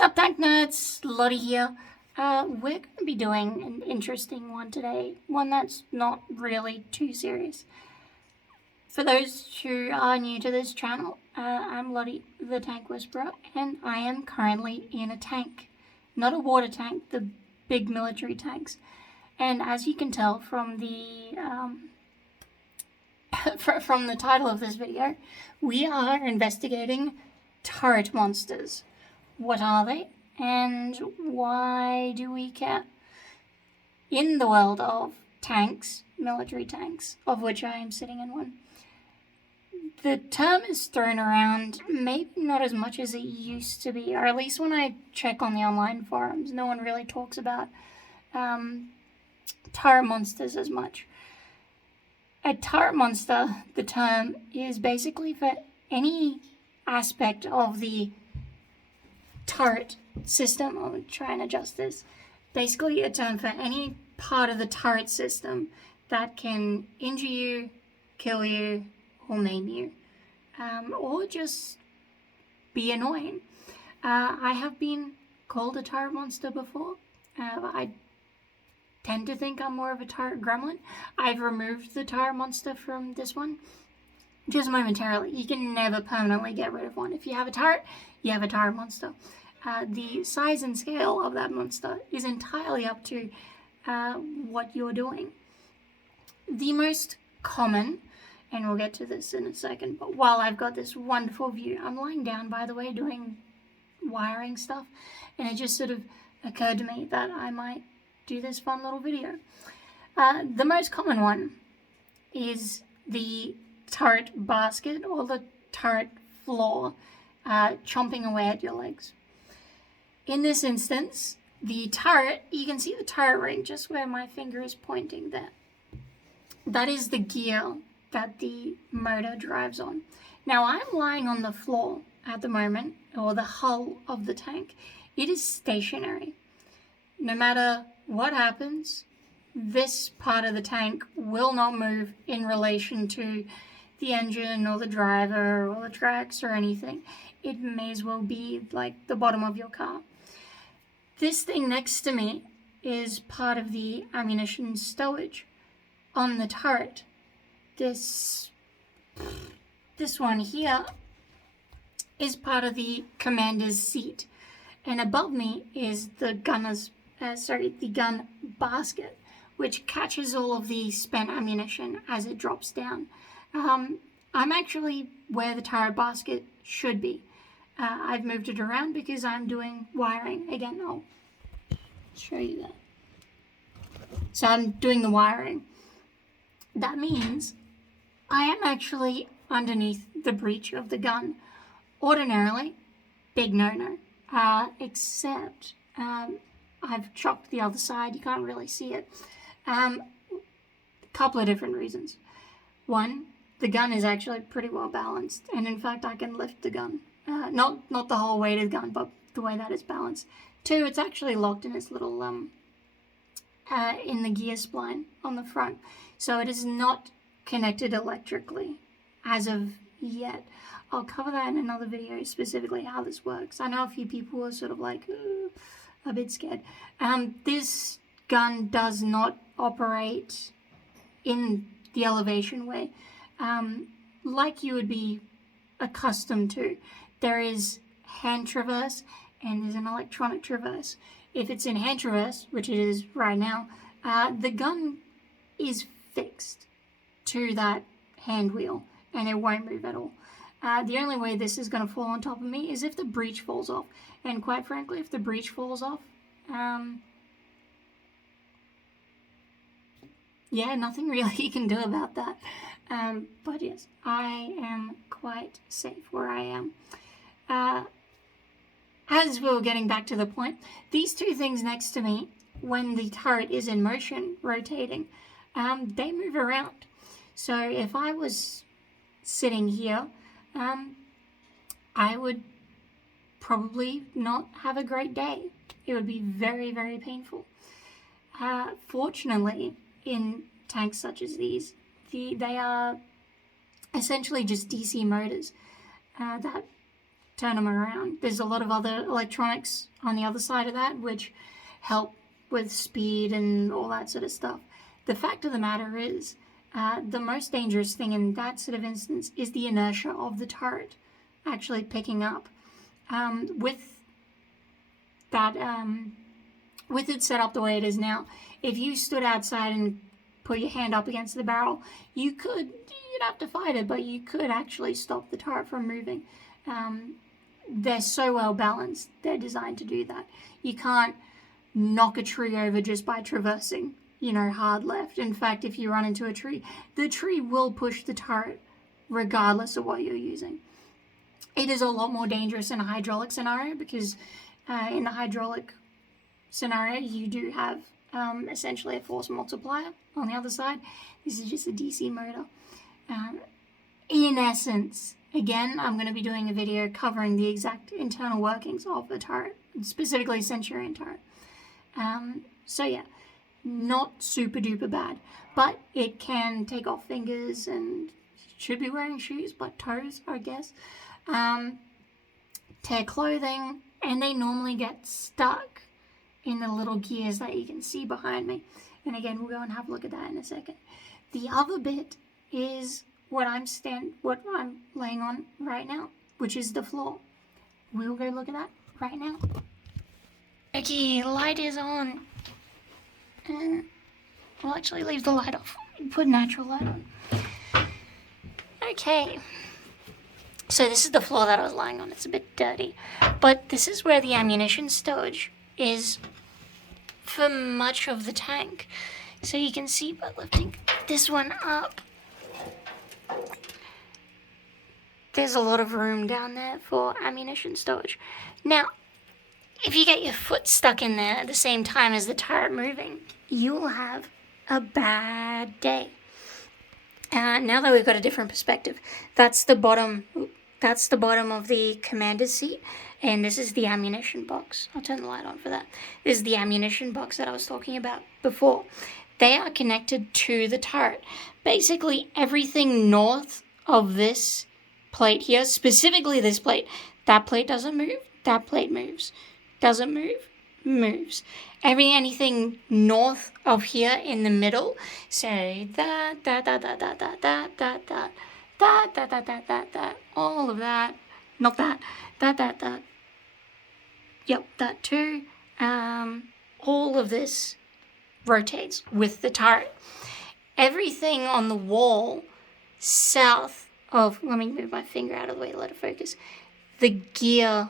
Sup tank nerds, Lottie here. We're going to be doing an interesting one today, one that's not really too serious. For those who are new to this channel, I'm Lottie, the Tank Whisperer, and I am currently in a tank. Not a water tank, the big military tanks. And as you can tell from the from the title of this video, we are investigating turret monsters. What are they, and why do we care? In the world of tanks, military tanks, of which I am sitting in one, the term is thrown around, maybe not as much as it used to be, or at least when I check on the online forums, no one really talks about turret monsters as much. A turret monster, the term, is basically for any aspect of the turret system. I'll try and adjust this. Basically a term for any part of the turret system that can injure you, kill you, or maim you, or just be annoying. I have been called a turret monster before. I tend to think I'm more of a turret gremlin. I've removed the turret monster from this one just momentarily. You can never permanently get rid of one. If you have a turret, you have a turret monster. The size and scale of that monster is entirely up to what you're doing. The most common, and we'll get to this in a second, but while I've got this wonderful view, I'm lying down, by the way, doing wiring stuff, and it just sort of occurred to me that I might do this fun little video. The most common one is the turret basket or the turret floor chomping away at your legs. In this instance, the turret, you can see the turret ring just where my finger is pointing there. That is the gear that the motor drives on. Now I'm lying on the floor at the moment, or the hull of the tank. It is stationary. No matter what happens, this part of the tank will not move in relation to the engine or the driver or the tracks or anything. It may as well be like the bottom of your car. This thing next to me is part of the ammunition stowage on the turret. This one here is part of the commander's seat, and above me is the the gun basket, which catches all of the spent ammunition as it drops down. I'm actually where the turret basket should be. I've moved it around because I'm doing wiring. Again, I'll show you that. So I'm doing the wiring. That means I am actually underneath the breech of the gun. Ordinarily, big no-no. Except I've chopped the other side. You can't really see it. A couple of different reasons. One, the gun is actually pretty well balanced, and in fact I can lift the gun. Not the whole weight of the gun, but the way that it's balanced. Two, it's actually locked in its little in the gear spline on the front, so it is not connected electrically as of yet. I'll cover that in another video, specifically how this works. I know a few people are sort of like a bit scared. This gun does not operate in the elevation way like you would be accustomed to. There is hand traverse and there's an electronic traverse. If it's in hand traverse, which it is right now, the gun is fixed to that hand wheel and it won't move at all. The only way this is going to fall on top of me is if the breech falls off. And quite frankly, if the breech falls off, yeah, nothing really you can do about that. But yes, I am quite safe where I am. As we were getting back to the point, these two things next to me, when the turret is in motion, rotating, they move around. So if I was sitting here, I would probably not have a great day. It would be very, very painful. Fortunately, in tanks such as these, they are essentially just DC motors that turn them around. There's a lot of other electronics on the other side of that which help with speed and all that sort of stuff. The fact of the matter is, the most dangerous thing in that sort of instance is the inertia of the turret actually picking up. With it set up the way it is now, if you stood outside and put your hand up against the barrel, you'd have to fight it, but you could actually stop the turret from moving. They're so well balanced, they're designed to do that. You can't knock a tree over just by traversing, hard left. In fact, if you run into a tree, the tree will push the turret regardless of what you're using. It is a lot more dangerous in a hydraulic scenario because in the hydraulic scenario, you do have essentially a force multiplier on the other side. This is just a DC motor. In essence, again, I'm going to be doing a video covering the exact internal workings of the turret, specifically Centurion turret. So yeah, not super duper bad, but it can take off fingers and should be wearing shoes, but toes, I guess. Tear clothing, and they normally get stuck in the little gears that you can see behind me. And again, we'll go and have a look at that in a second. The other bit is what I'm laying on right now, which is the floor. We'll go look at that right now. Okay, light is on. We'll actually leave the light off. Put natural light on. Okay. So this is the floor that I was lying on. It's a bit dirty. But this is where the ammunition stowage is for much of the tank. So you can see by lifting this one up, there's a lot of room down there for ammunition stowage. Now, if you get your foot stuck in there at the same time as the turret moving, you'll have a bad day. Now that we've got a different perspective, that's the bottom of the commander's seat, and this is the ammunition box. I'll turn the light on for that. This is the ammunition box that I was talking about before. They are connected to the turret. Basically, everything north of this plate here, specifically this plate, that plate doesn't move, that plate moves. Doesn't move, moves. Anything north of here in the middle, say that, all of that, not that, yep, that too. All of this rotates with the turret. Everything on the wall south of, let me move my finger out of the way to let it focus, the gear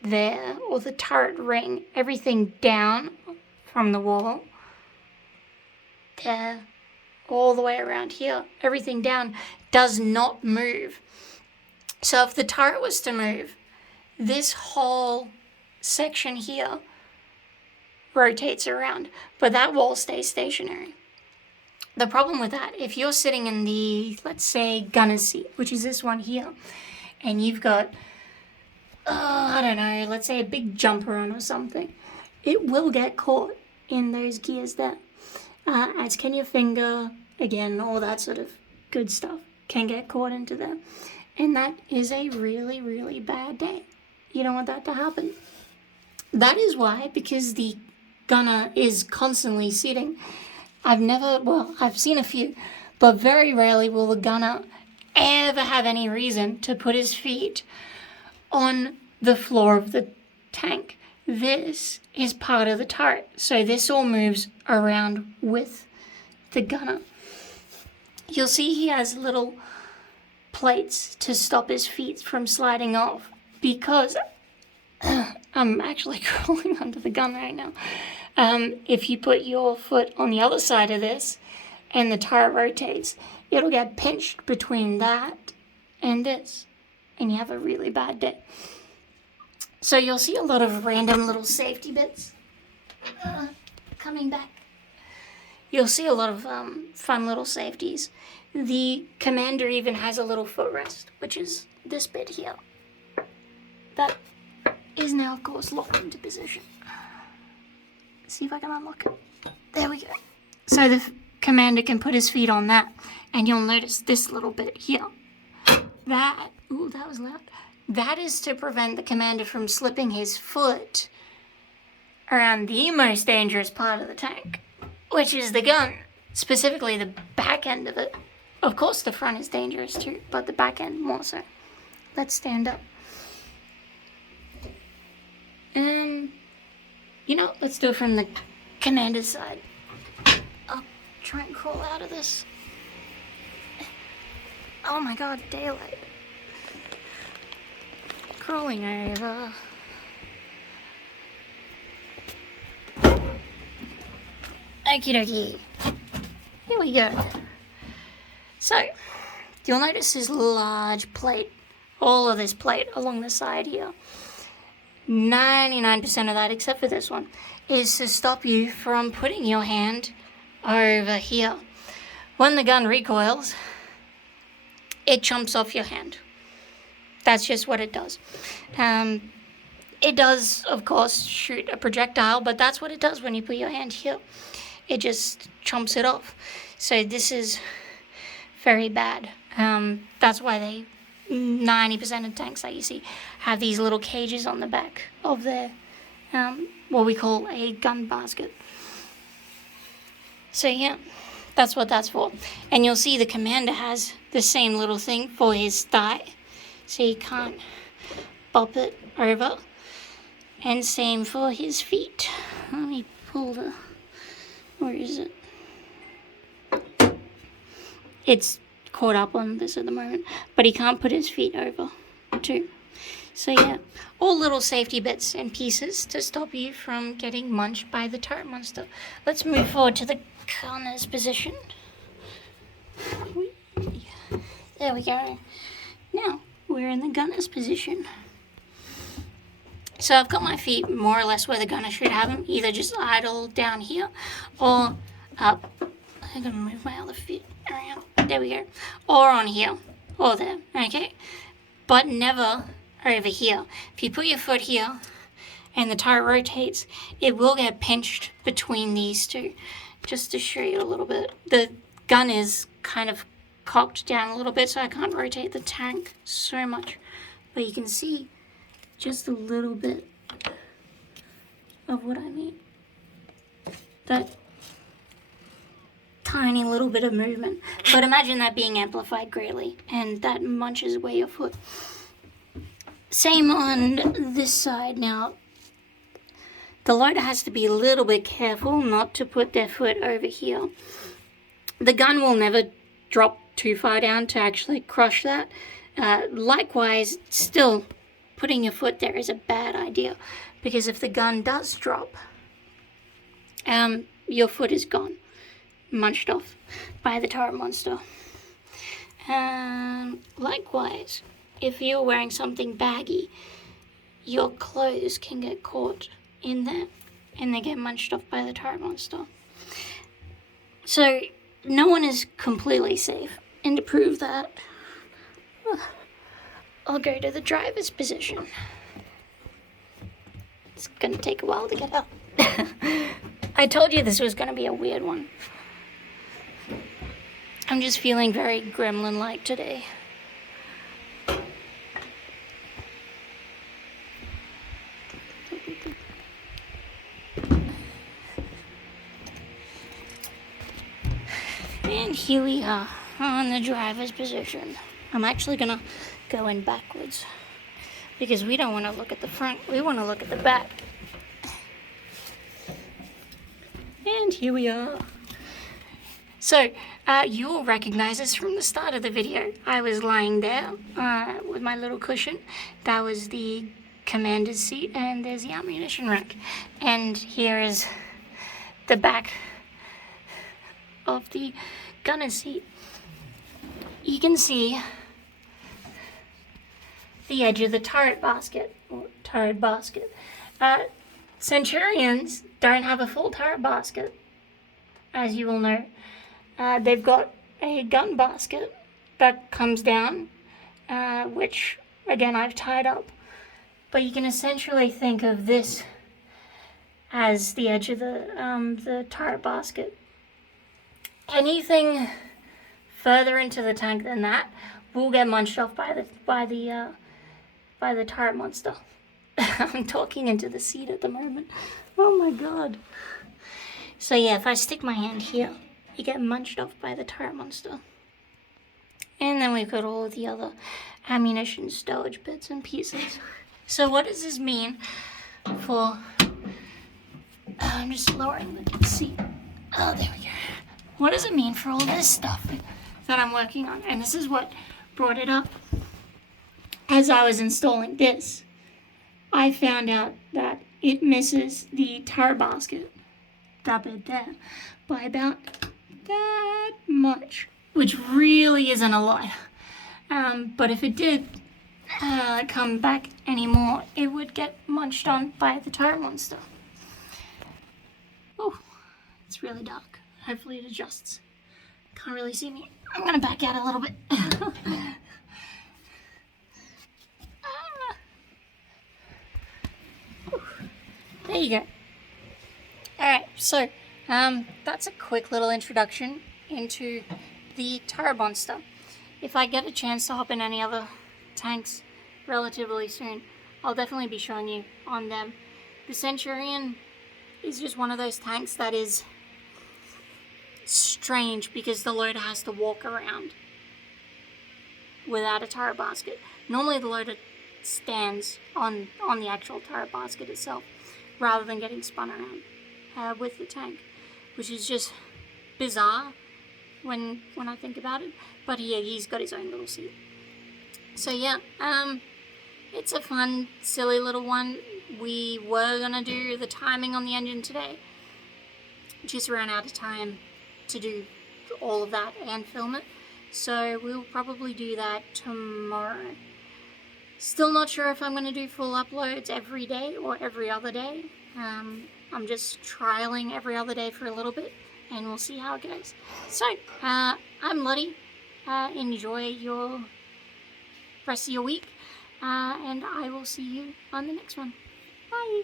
there, or the turret ring, everything down from the wall there, all the way around here, everything down does not move. So if the turret was to move, this whole section here rotates around, but that wall stays stationary. The problem with that, if you're sitting in the, let's say, gunner's seat, which is this one here, and you've got, I don't know, let's say a big jumper on or something, it will get caught in those gears there. As can your finger, again, all that sort of good stuff can get caught into there. And that is a really, really bad day. You don't want that to happen. That is why, because the gunner is constantly sitting, I've seen a few, but very rarely will the gunner ever have any reason to put his feet on the floor of the tank. This is part of the turret, so this all moves around with the gunner. You'll see he has little plates to stop his feet from sliding off, because I'm actually crawling under the gun right now. If you put your foot on the other side of this and the turret rotates, it'll get pinched between that and this, and you have a really bad day. So you'll see a lot of random little safety bits coming back. You'll see a lot of fun little safeties. The commander even has a little footrest, which is this bit here. That is now, of course, locked into position. See if I can unlock it. There we go. So the commander can put his feet on that, and you'll notice this little bit here. That was loud. That is to prevent the commander from slipping his foot around the most dangerous part of the tank, which is the gun, specifically the back end of it. Of course the front is dangerous too, but the back end more so. Let's stand up. Let's do it from the commander's side. I'll try and crawl out of this. Oh my god, daylight. Crawling over. Okie dokie. Here we go. So, you'll notice this large plate, all of this plate along the side here. 99% of that, except for this one, is to stop you from putting your hand over here. When the gun recoils, it jumps off your hand. That's just what it does. It does, of course, shoot a projectile, but that's what it does when you put your hand here. It just chomps it off. So this is very bad. That's why 90% of tanks that you see have these little cages on the back of their, what we call a gun basket. So yeah, that's what that's for. And you'll see the commander has the same little thing for his thigh, so you can't bop it over. And same for his feet. Let me pull where is it? It's caught up on this at the moment, but he can't put his feet over too. So yeah, all little safety bits and pieces to stop you from getting munched by the turret monster. Let's move forward to the gunner's position. There we go. Now we're in the gunner's position. So I've got my feet more or less where the gunner should have them, either just idle down here or up. I'm gonna move my other feet around. There we go. Or on here, or there, okay? But never over here. If you put your foot here and the turret rotates, it will get pinched between these two. Just to show you a little bit. The gun is kind of cocked down a little bit, so I can't rotate the tank so much. But you can see just a little bit of what I mean. That tiny little bit of movement, but imagine that being amplified greatly, and that munches away your foot. Same on this side. Now the loader has to be a little bit careful not to put their foot over here. The gun will never drop too far down to actually crush that. Likewise, still putting your foot there is a bad idea, because if the gun does drop, your foot is gone, munched off by the turret monster. Likewise, if you're wearing something baggy, your clothes can get caught in there and they get munched off by the turret monster. So no one is completely safe, and to prove that, I'll go to the driver's position. It's gonna take a while to get up. I told you this was gonna be a weird one. I'm just feeling very gremlin-like today. And here we are on the driver's position. I'm actually gonna go in backwards because we don't want to look at the front, we want to look at the back. And here we are. So you'll recognize this from the start of the video. I was lying there with my little cushion. That was the commander's seat, and there's the ammunition rack. And here is the back of the gunner's seat. You can see the edge of the turret basket, Centurions don't have a full turret basket, as you will know. They've got a gun basket that comes down, which again I've tied up. But you can essentially think of this as the edge of the turret basket. Anything further into the tank than that will get munched off by the by the tire monster. I'm talking into the seat at the moment. Oh my god. So yeah, if I stick my hand here, you get munched off by the tire monster. And then we've got all of the other ammunition stowage bits and pieces. So what does this mean for... I'm just lowering the seat. Oh, there we go. What does it mean for all this stuff that I'm working on? And this is what brought it up. As I was installing this, I found out that it misses the tire basket, that bit there, by about that much, which really isn't a lot. But if it did come back anymore, it would get munched on by the tire monster. Oh, it's really dark. Hopefully it adjusts. Can't really see me. I'm gonna back out a little bit. There you go. Alright, so that's a quick little introduction into the tire monster. If I get a chance to hop in any other tanks relatively soon, I'll definitely be showing you on them. The Centurion is just one of those tanks that is strange because the loader has to walk around without a tire basket. Normally the loader stands on the actual tire basket itself rather than getting spun around with the tank, which is just bizarre when I think about it. But yeah, he's got his own little seat. So yeah, it's a fun, silly little one. We were gonna do the timing on the engine today, just ran out of time to do all of that and film it, so we'll probably do that tomorrow. Still not sure if I'm going to do full uploads every day or every other day. I'm just trialing every other day for a little bit, and we'll see how it goes. So, I'm Lottie. Enjoy your rest of your week, and I will see you on the next one. Bye!